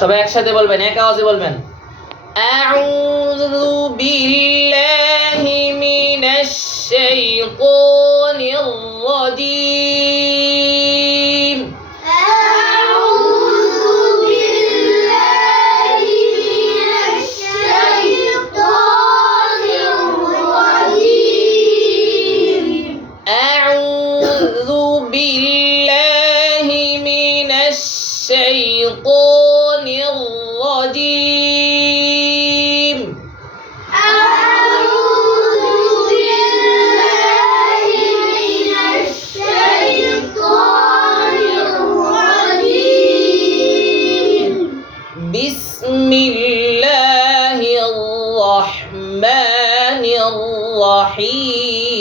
সবাই একসাথে বলবেন, এক আওয়াজে বলবেন। আউযু বিল্লাহি মিনাশ শাইতানির রাজীম। আউযু বিল্লাহি মিনাশ শাইতানির রাজীম। আউযু বিল্লাহি মিনাশ শাইতানির রাজীম। আউযু বিল্লাহি মিনাশ শাইতানির রাজীম। বিসমিল্লাহির রাহমানির রাহিম।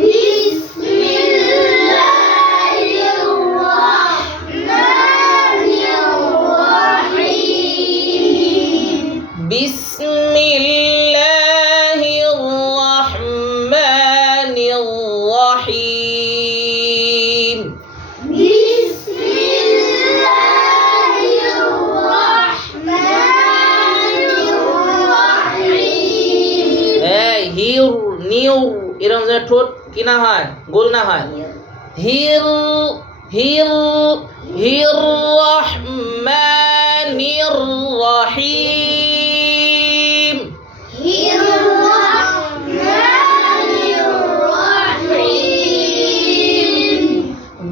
বিসমিল্লাহির রাহমানির রাহিম। বিসমিল্লাহির রাহমানির রাহিম। বিসমিল্লাহির রাহমানির রাহিম। এই হির নিউ এরকম যেন ঠোঁট কি না হয়, গোল না হয়। হির হির হির রাহমানির রাহিম। হির রাহমানির রাহিম।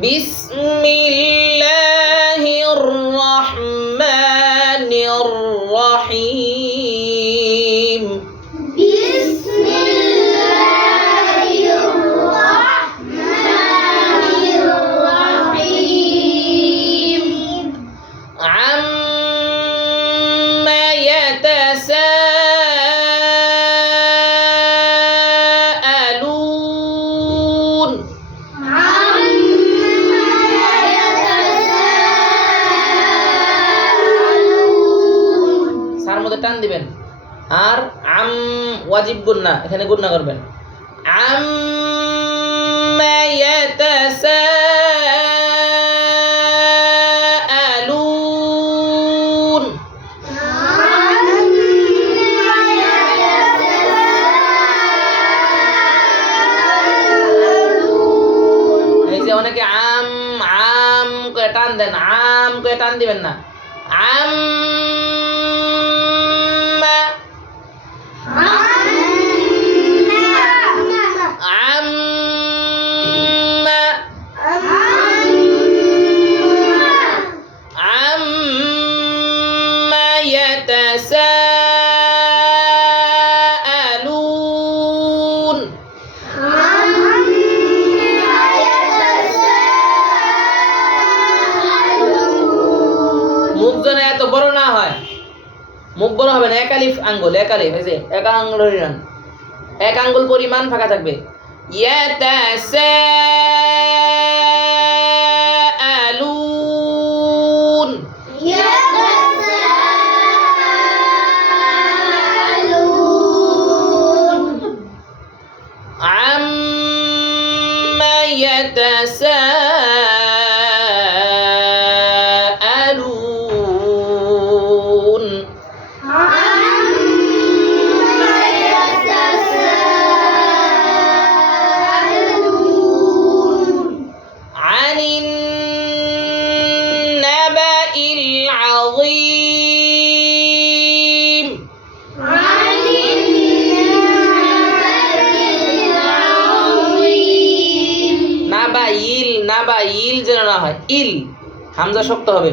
বিসমিল্লাহির রাহমানির রাহিম। বিসমিল্লাহির রাহমানির রাহিম। عما يتساءلون। عَمَّا يَتَسَاءَلُونَ। সার মধ্যে টান দিবেন, আর আম ওয়াজিব গুন্না, এখানে গুন্না করবেন। আম্মা ইয়াতাসাআলুন। এই যে অনেকে আম আম করে টান দেন, আম করে টান দিবেন না। আম্মা আম্মা عما يتساءلون। মুখ যেন এত বড় না হয়, মুখ বড় হবে না। এক আলিফ আঙ্গুল, এক আলিফ, এই যে এক আঙ্গুল পরিমাণ, এক আঙ্গুল পরিমাণ ফাঁকা থাকবে। ইয়াতাসাআলুন। عما يتساءلون. عن النبأ العظيم. নাবাইল, নাবাইল যেন না হয়, ইল হামজা শক্ত হবে।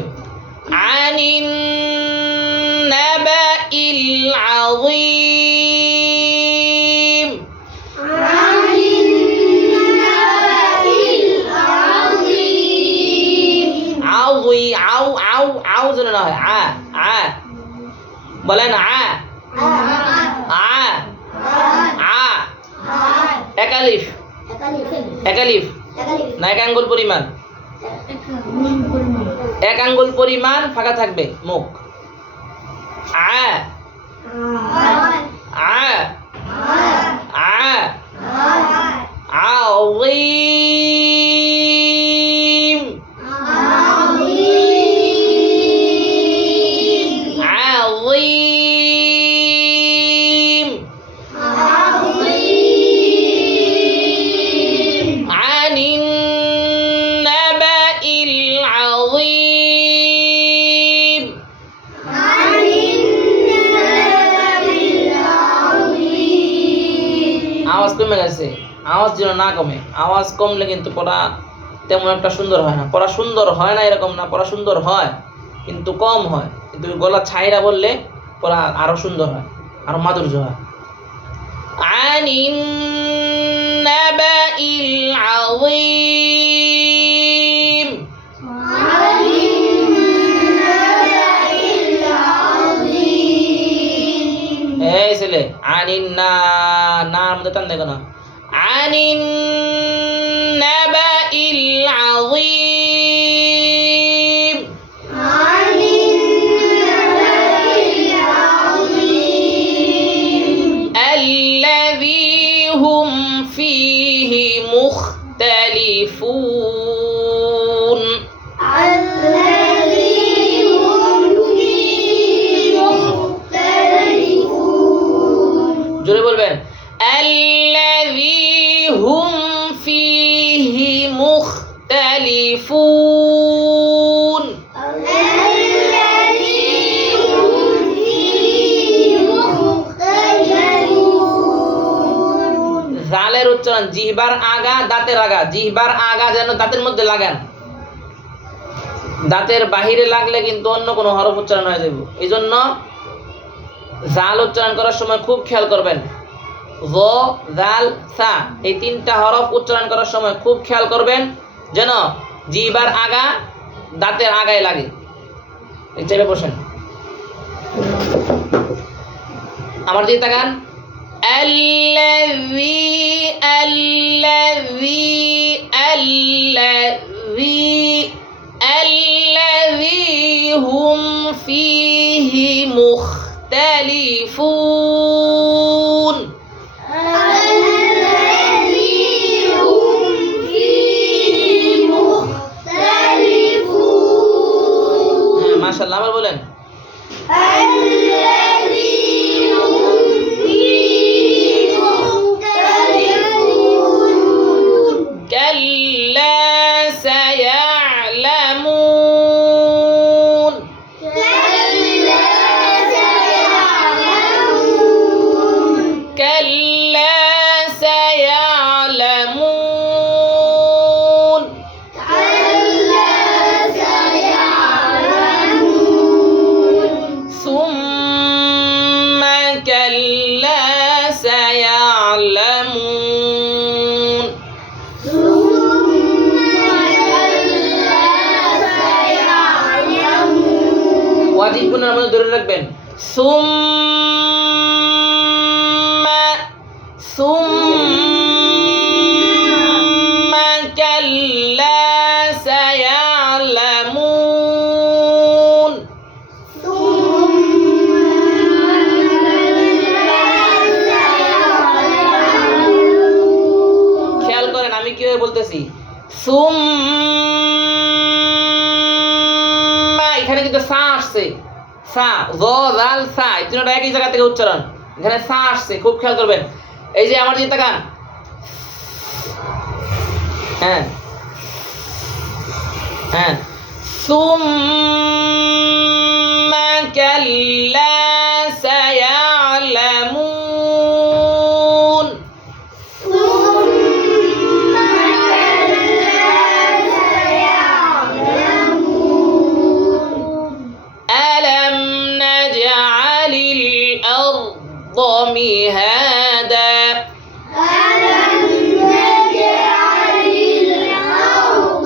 আনিন নাবাইল আযীম। আউই আউ আউ আউ যেন না হয়, আ আ বলেন, আ আ আ। এক আলিফ, এক আলিফ না, এক আঙ্গুল পরিমাণ, এক আঙ্গুল পরিমাণ ফাঁকা থাকবে মুখ। আ আ আ আযীম। হয়েছে, আওয়াজ যেন না কমে। আওয়াজ কমলে কিন্তু পড়া তেমন একটা সুন্দর হয় না। পড়া সুন্দর হয় না এরকম না, পড়া সুন্দর হয় কিন্তু কম হয়। কিন্তু গলা ছাইরা বললে পড়া আরো সুন্দর হয়, আরো মাধুর্য হয়। আনিন নাবাইল আযীম। এই ছেলে, আনিন না, নার মধ্যে টান দেখো না। আনিন নাবাইল আযীম। الذي هم فيه مختلفون। জোরে বলবেন, الذي هم فيه مختلفون। জালের উচ্চারণ জিহ্বার আগা, দাঁতের আগা। জিহ্বার আগা যেন দাঁতের মধ্যে লাগান, দাঁতের বাহিরে লাগলে কিন্তু অন্য কোনো হরফ উচ্চারণ হয়ে যাবে। এই জন্য জাল উচ্চারণ করার সময় খুব খেয়াল করবেন। জ, জাল, সা, এই তিনটা হরফ উচ্চারণ করার সময় খুব খেয়াল করবেন যেন জিহ্বার আগা দাঁতের আগায় লাগে। এই চেপে বসেন, আমার দিকে তাকান। الذي الذي الذي الذي هم فيه مختلفون। মাশাআল্লাহ, আবার বলেন। كلا سيعلمون। كلا سيعلمون. ثم كلا سيعلمون. ওয়াজিব গুণের মধ্যে ধরে রাখবেন। সুম্মা সুম্মা কাল্লা সায়ালামুন। খেয়াল করেন আমি কিভাবে বলতেছি। সুম্মা, এখানে কিন্তু সা আসছে, সা, জ, জাল, সা, এই তিনটা একই জায়গা থেকে উচ্চারণ। এখানে সা আসছে, খুব খেয়াল করবেন। এই যে আমার দিকে তাকান, হ্যাঁ হ্যাঁ, সুম্মা কাল্লা সায়ালামুন। ألم نجعل الأرض مهادا. ألم نجعل الأرض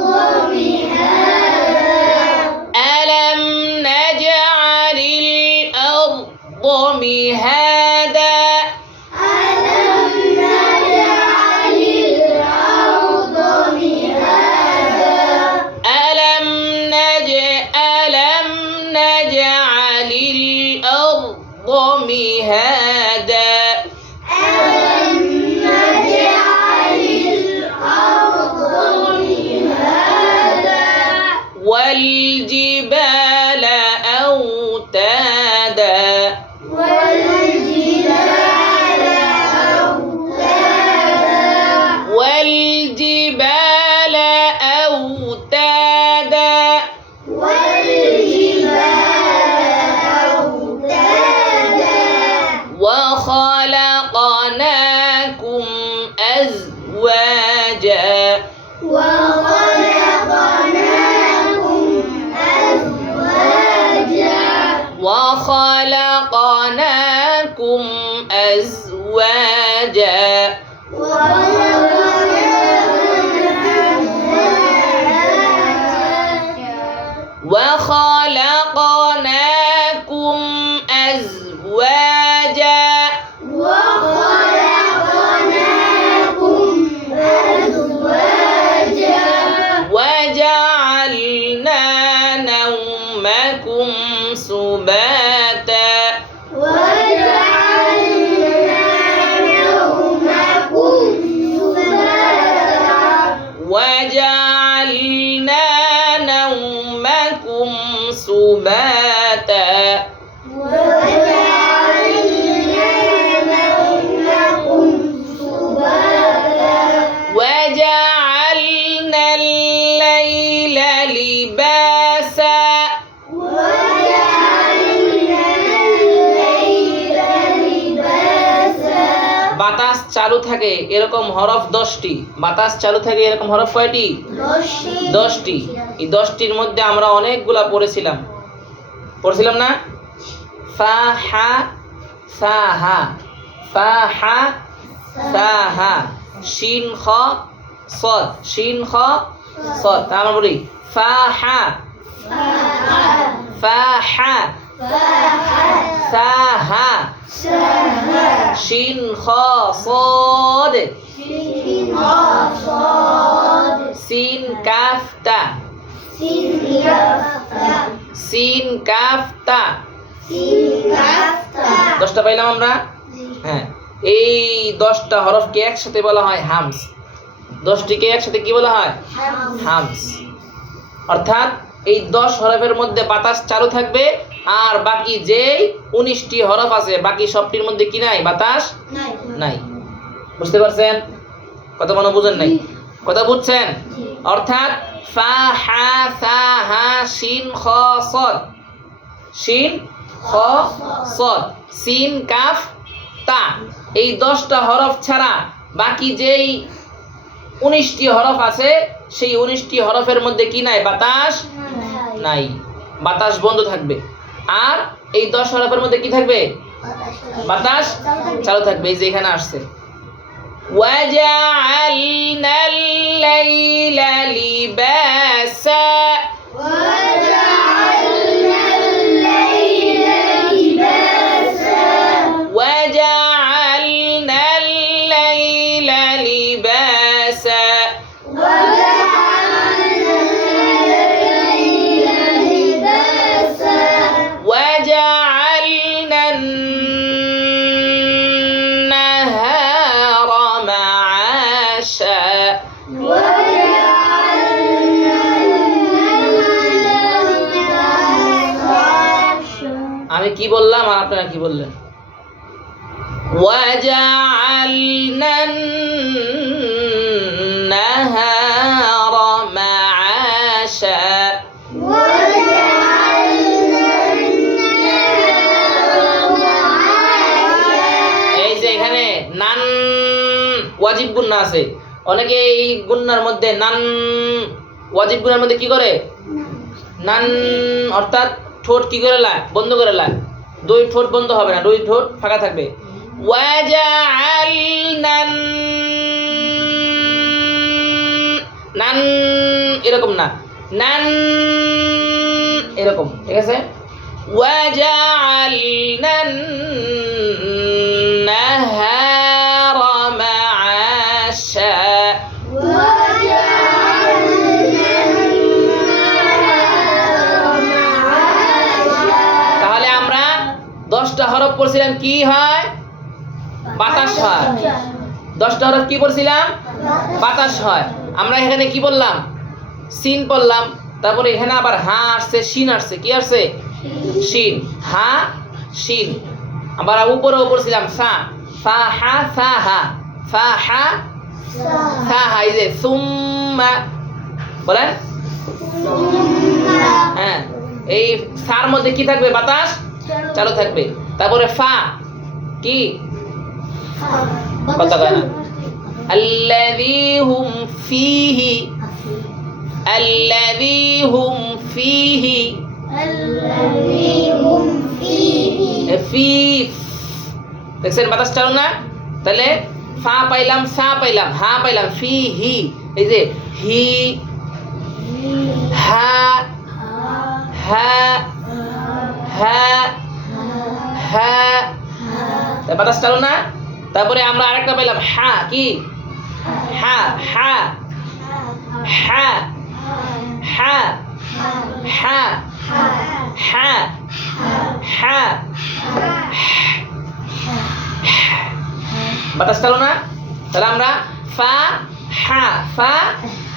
مهادا. ألم نجعل الأرض مهادا. والجبال أوتادا. والجبال أوتادا. وخلقناكم أزواجا وخلقناكم أزواجا وخلقناكم أزواجا وخلقناكم أزواجا وجعلنا نومكم سباتا وجعلنا نومكم سباتا وجعلنا الليل لباسا বাতাস চালু থাকে এরকম হরফ 10টি বাতাস চালু থাকে এরকম হরফ কয়টি 10টি এই 10টির মধ্যে আমরা অনেকগুলা পড়ছিলাম না ফা হা সা হা ফা হা সা হা শিন খ সদ শিন খ সদ আমরা বলি ফা হা ফা হা সা হা শিন খ সদ সিন কাফ তা সিন কাফ তা 10টা পাইলাম আমরা হ্যাঁ এই 10টা হরফকে একসাথে বলা হয় হামস 10টিকে একসাথে কি বলা হয় হামস অর্থাৎ এই 10 হরফের মধ্যে বাতাস চালু থাকবে আর বাকি যেই 19টি হরফ আছে বাকি সবটির মধ্যে কি নাই বাতাস নাই বুঝতে পারছেন কথা মনে বুঝেন নাই কথা বুঝছেন অর্থাৎ ফা হা সা হা শিন খ সদ শিন খ সদ সিন কাফ তা এই 10টা হরফ ছাড়া বাকি যেই 19টি হরফ আছে সেই 19টি হরফের মধ্যে কি নাই বাতাস নাই বাতাস বন্ধ থাকবে আর এই 10 হরফের মধ্যে কি থাকবে বাতাস চালু থাকবে এই যে এখানে আসছে وجعلنا الليل لباسا وجعلنا الليل لباسا وجعلنا النهار معاشا আমি কি বললাম আর আপনারা কি বললেন وجعلنا النهار معاشا এই যে এখানে নান ওয়াজিব গুন্না আছে অনেকে এই গুন্নার মধ্যে নান ওয়াজিব গুন্নার মধ্যে কি করে নান অর্থাৎ ঠোঁট কি করে লা বন্ধ করে লা দুই ঠোঁট বন্ধ হবে না দুই ঠোঁট ফাঁকা থাকবে ওয়াজআলনা নান এরকম না নান এরকম ঠিক আছে ওয়াজআলনা নাহারা মাআশা তাহলে আমরা 10টা হরফ পড়ছিলাম কি হয় বাতাস হয় 10টা হরফ কি পড়ছিলাম বাতাস হয় আমরা এখানে কি বললাম সিন পড়লাম তারপরে এখানে আবার হা আসছে শিন আসছে কি আসছে শিন হা শিন আবার উপরেও পড়ছিলাম সা ফা হা সা হা ফা হা সা হা এই যে সুম্মা বলেন হ্যাঁ এই সার মধ্যে কি থাকবে বাতাস চালু থাকবে তারপরে ফা কি কথা কয় না الذي هم فيه الذي هم فيه ফি দেখছেন বাতাস চালু না তাহলে ফা পাইলাম সা পাইলাম হা পাইলাম ফি হি এই যে হি হা হা হা হা বাতাস চালু না তারপরে আমরা আরেকটা পাইলাম হা কি হা হা হা হা হা হা হা বাতাস চালু না তাহলে আমরা ফা হা ফা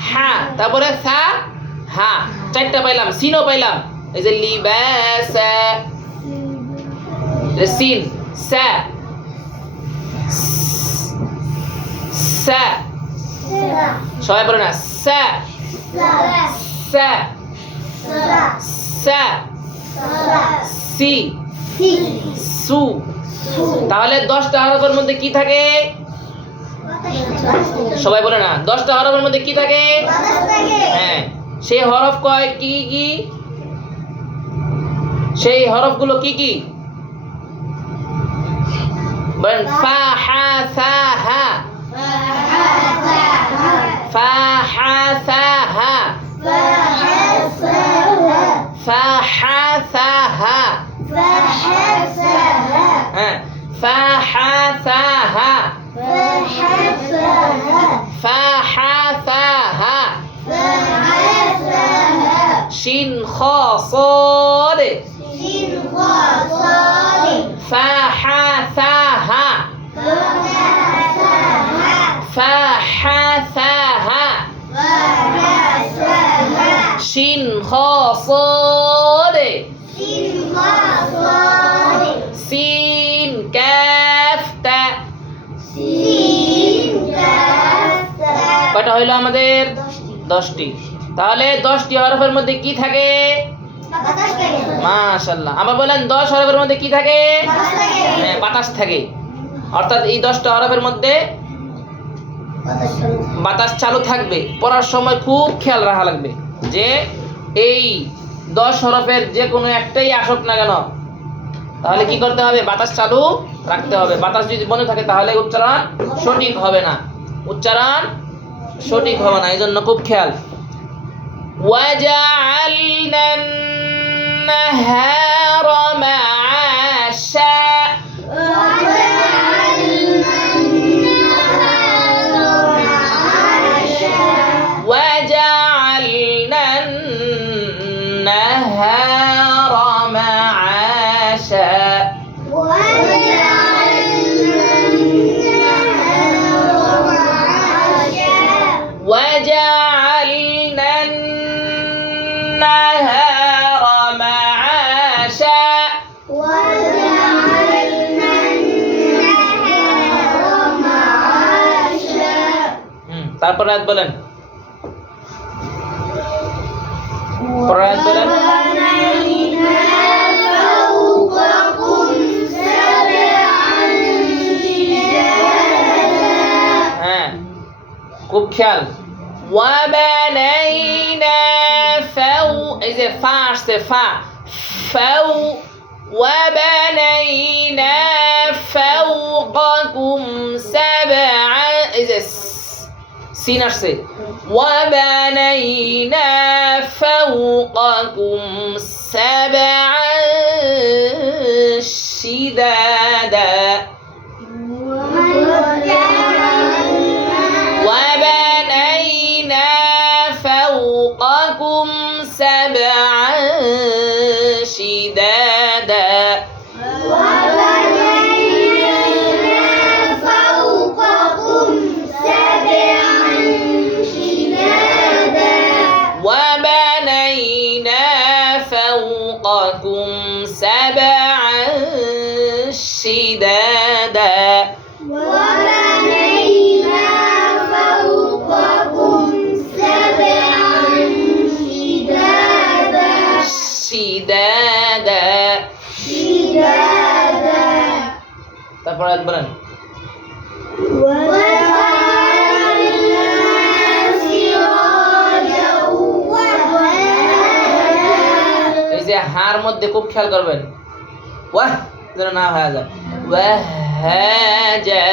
হা তারপরে সা হা চারটা পাইলাম সিনও পাইলাম এই যে লিবাসা সিন সা সা সবাই বলে না সা সা সা সি সু তাহলে 10টা হরফের মধ্যে কি থাকে সবাই বলে না 10টা হরফের মধ্যে কি থাকে হ্যাঁ সেই হরফ কয় কি কি সেই হরফগুলো কি কি বলেন ফা হা সা হা ফা হা সা হা ফা হা সা হা হ্যাঁ ফা হা সা হা ফা হা সা হা শিন খ صاد ফা হা সা হা ফা হা সা হা শিন খ صاد সিন কাফ তা কয়টা হইলো আমাদের 10টি তাহলে 10টি হরফের মধ্যে কি থাকে মাশাআল্লাহ আবার বলেন 10 হরফের মধ্যে কি থাকে হ্যাঁ বাতাস থাকে অর্থাৎ এই 10টা হরফের মধ্যে বাতাস চালু থাকবে পড়ার সময় খুব খেয়াল রাখা লাগবে যে এই 10 হরফের যে কোনো একটাই আসুক না কেন তাহলে কি করতে হবে বাতাস চালু রাখতে হবে বাতাস যদি বন্ধ থাকে তাহলে উচ্চারণ সঠিক হবে না এইজন্য খুব খেয়াল وجعلنا النهار معاشا وجعلنا النهار معاشا وجعلنا النهار معاشا তারপর রাত বলেন হ্যাঁ খুব খেয়াল وبنينا এই যে ফা আসছে ফা ফাউ وبنينا فوقكم سبعا এই যে সিন আসছে وبنينا فوقكم سبعا شدادا وبنينا فوقكم سبعا شدادا وبنينا فوقكم سبعا شدادا شدادا তারপর বলেন যে হার মধ্যে খুব খেয়াল করবেন, ওয়াহ যেন না হয়ে যায়। ওয়াহাজা,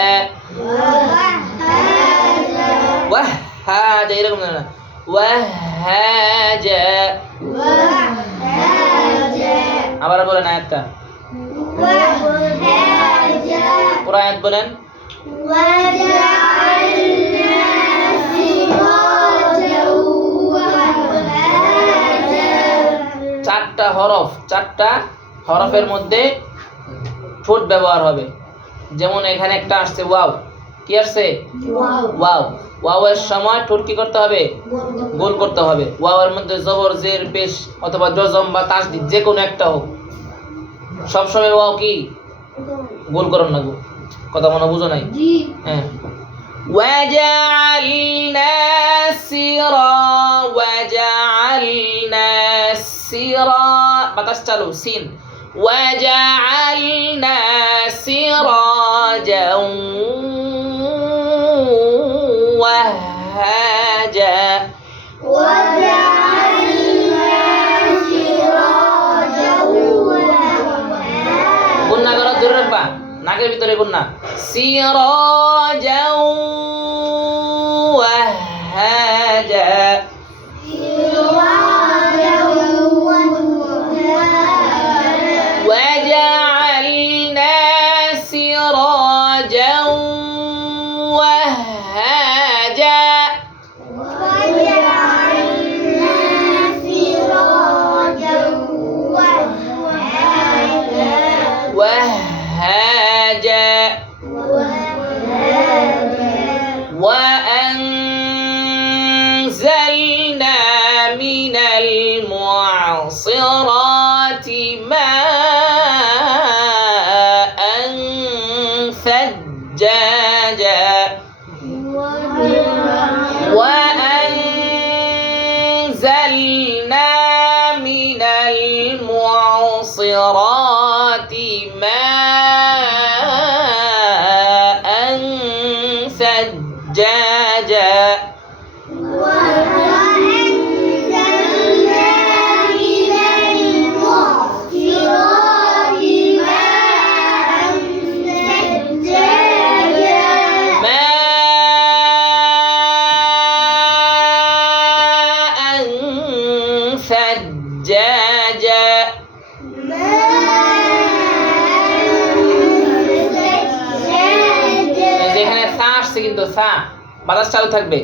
ওয়াহাজা এরকম না, ওয়াহাজা। আবার বলেন আয়াতটা, পুরো আয়াত বলেন। চারটা হরফ, চারটা হরফের মধ্যে ঠোঁট ব্যবহার হবে। যেমন এখানে একটা আসছে ওয়াও, কি আসছে? ওয়াও। ওয়াও এর সময় ঠোঁট কি করতে হবে? গোল করতে হবে। ওয়াও এর মধ্যে জবর, জের, পেশ অথবা জজম বা তাসদিদ যে কোনো একটা হোক, সবসময় ওয়াও কি গোল করুন না গো। কথা মনে বুঝো নাই? হ্যাঁ। وجعلنا سرا وجعلنا سرا বাতাস চালু সিন وجعلنا سراجا وهاجا গুন্না করা দূরে রাখবা, নাকের ভিতরে গুন্না। সিরাজাও ওয়াহাজা, وجعلنا سراجا وهاجا وهاجا وأنزلنا من المعصرات ماء ثجاجا وأنزلنا من المعصرات ماء ثجاجا ثجاجا যেখানে সা আসছে কিন্তু সা বাতাস চালু থাকবে।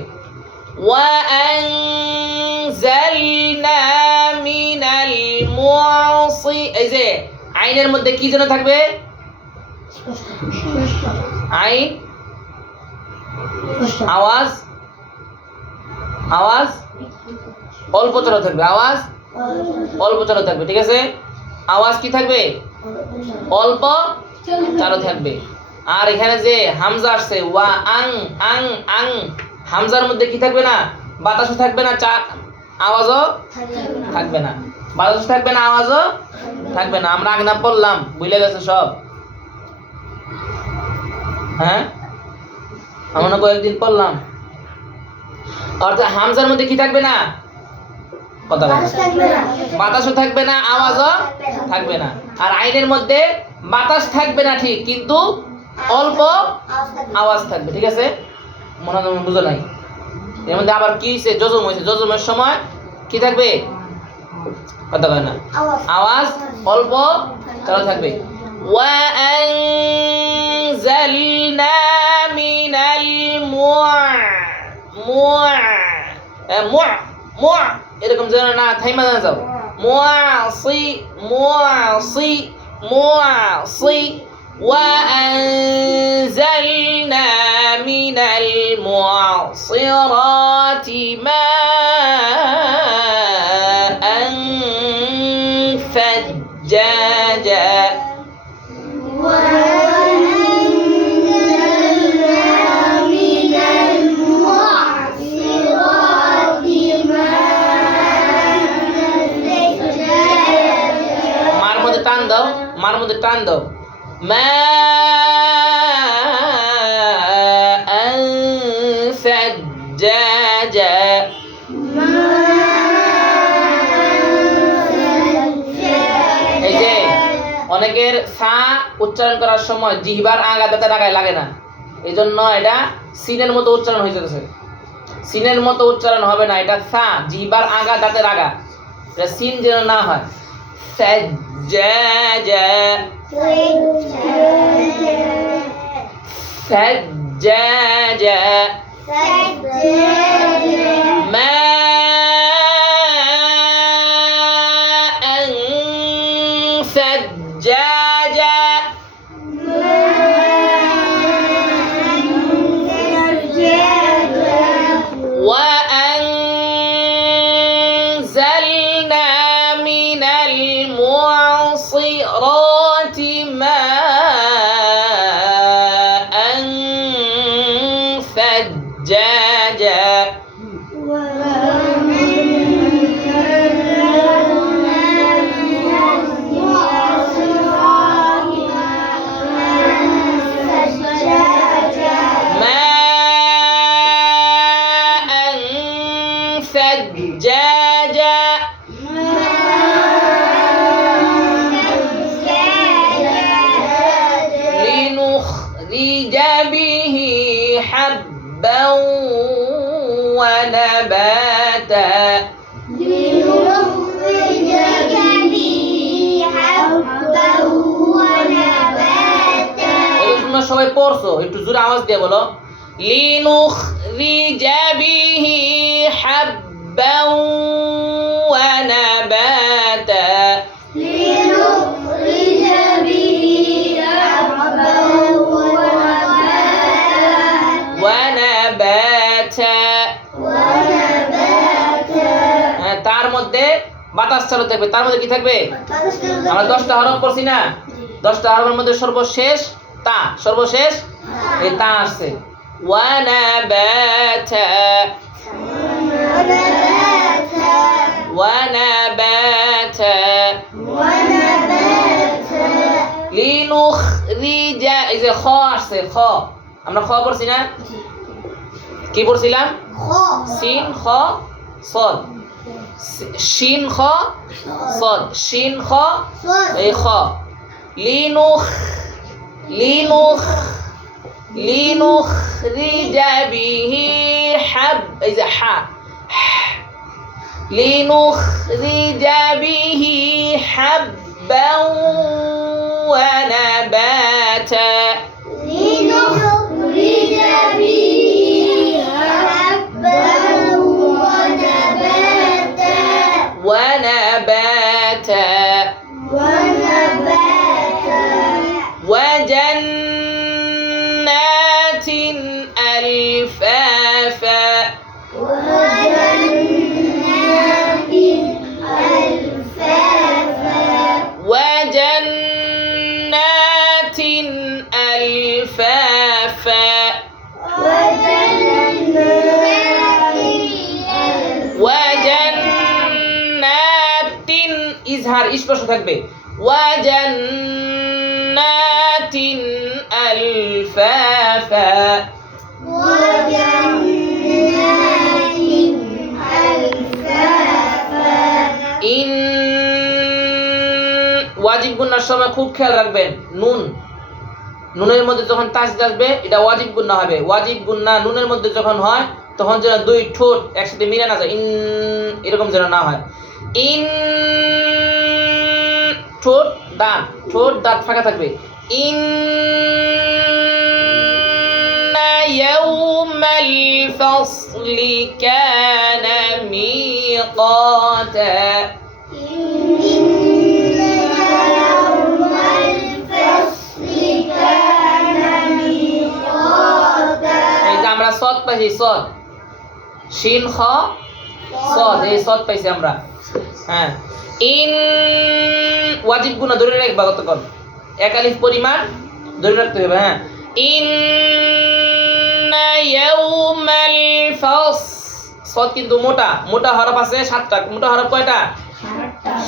وأنزلنا من المعصي, এই যে আইনের মধ্যে কি যেন থাকবে? আইন আওয়াজ, আওয়াজ অল্প চালু থাকবে, আওয়াজ অল্প চালু থাকবে। ঠিক আছে, আওয়াজ কি থাকবে? অল্প চালু থাকবে। আর এখানে যে হামজা আসছে ওয়া আং আং আং, হামজার মধ্যে কি থাকবে না? বাতাসও থাকবে না, আওয়াজও থাকবে না। বাতাসও থাকবে না, আওয়াজও থাকবে না। আমরা আগে না পড়লাম, ভুলে গেছে সব? হ্যাঁ, আমরা কয়েকদিন পড়লাম। অর্থাৎ হামজার মধ্যে কি থাকবে না? কথা বাতাসও থাকবে না, আওয়াজও থাকবে না। আর আইনের মধ্যে বাতাস থাকবে না ঠিক, কিন্তু অল্প আওয়াজ থাকবে। ঠিক আছে, মনে হয় বুঝো নাই? এর মধ্যে আবার কি হয়েছে? জজম হয়েছে। জজমের সময় কি থাকবে? কথা বলে না, আওয়াজ অল্প চালু থাকবে। وأنزلنا من এরকম যেন না থাইমা না যাও। মুআসি মুআসি মুআসি وأنزلنا من المعصرات ماء ثجاجا টান দাও, মার মধ্যে টান দাও। মাআন সাজ্জাজা অনেকের সা উচ্চারণ করার সময় জিহ্বার আগা দাঁতের আগায় লাগে না, এই জন্য এটা সিনের মতো উচ্চারণ হয়ে যেতেছে। সিনের মতো উচ্চারণ হবে না, এটা সা, জিহ্বার আগা দাঁতের আগা, এটা সিন যেন না হয়। সাজ্জাজা সাজ্জাজা মাআন সাজ্জাজা وأنزلنا من المعصرات ماء ثجاجا ثجاجا لنخرج به حبا ونباتا তোমরা সবাই পড়ছো, একটু জোরে আওয়াজ দিয়ে বলো। لنخرج به حبا ونباتا ونباتا তার মধ্যে বাতাস চালু থাকবে। তার মধ্যে কি থাকবে? আমরা 10টা হরফ পড়ছি না, 10টা হরফের মধ্যে সর্বশেষ তা, সর্বশেষ এই তা আসছে। ونباتا ونباتا لنخرج এই যে খ আসছে, খ আমরা খ পড়ছি না, কি পড়ছিলাম? সিন খ সদ, শিন খ সদ, শিন খ এই খ। لنخرج به حب এই যে হা لنخرج به حبا ونباتا ونباتا وجنات ألفافا وجنات ألفافا وجنات إظهار স্পষ্ট থাকবে। وجنات ألفافا ইন ওয়াজিব গুন্নার সময় খুব খেয়াল রাখবেন, নুন, নুনের মধ্যে যখন তাসদিদ আসবে এটা ওয়াজিব গুন্না হবে। ওয়াজিব গুন্না নুনের মধ্যে যখন হয় তখন যেন দুই ঠোঁট একসাথে মিলে না যায়, ইন এরকম যেন না হয়। ইন ঠোঁট দাঁত ফাঁকা থাকবে। ইন ইয়াউমাল ফাসলি কানা মিকাতা আমরা সদ পাইছি, সদ শিন খ সদ, এই সদ পাইছি আমরা। হ্যাঁ, ইন ওয়াজিব গুনা ধরে রাখবা কতক্ষণ, এক আলিফ পরিমাণ ধরে রাখতে হবে। হ্যাঁ, ইন ইয়াউমাল ফাস, সদ কিন্তু মোটা হরফ আছে 7টা। মোটা হরফ কয়টা?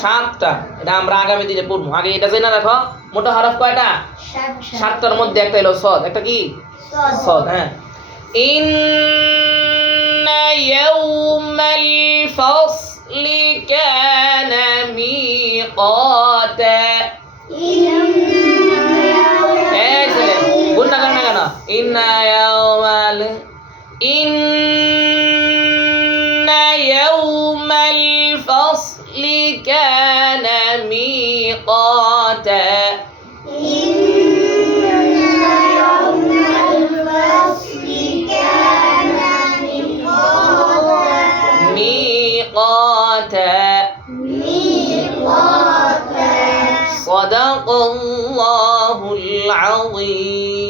7টা। এটা আমরা আগামী দিনে পড়বো, আগে এটা জেনে রাখো। মোটা হরফ কয়টা? 7টার মধ্যে একটা হলো সদ, একটা কি? সদ। হ্যাঁ, إن يوم الفصل كان ميقاتا ميقاتا ميقاتا صدق الله العظيم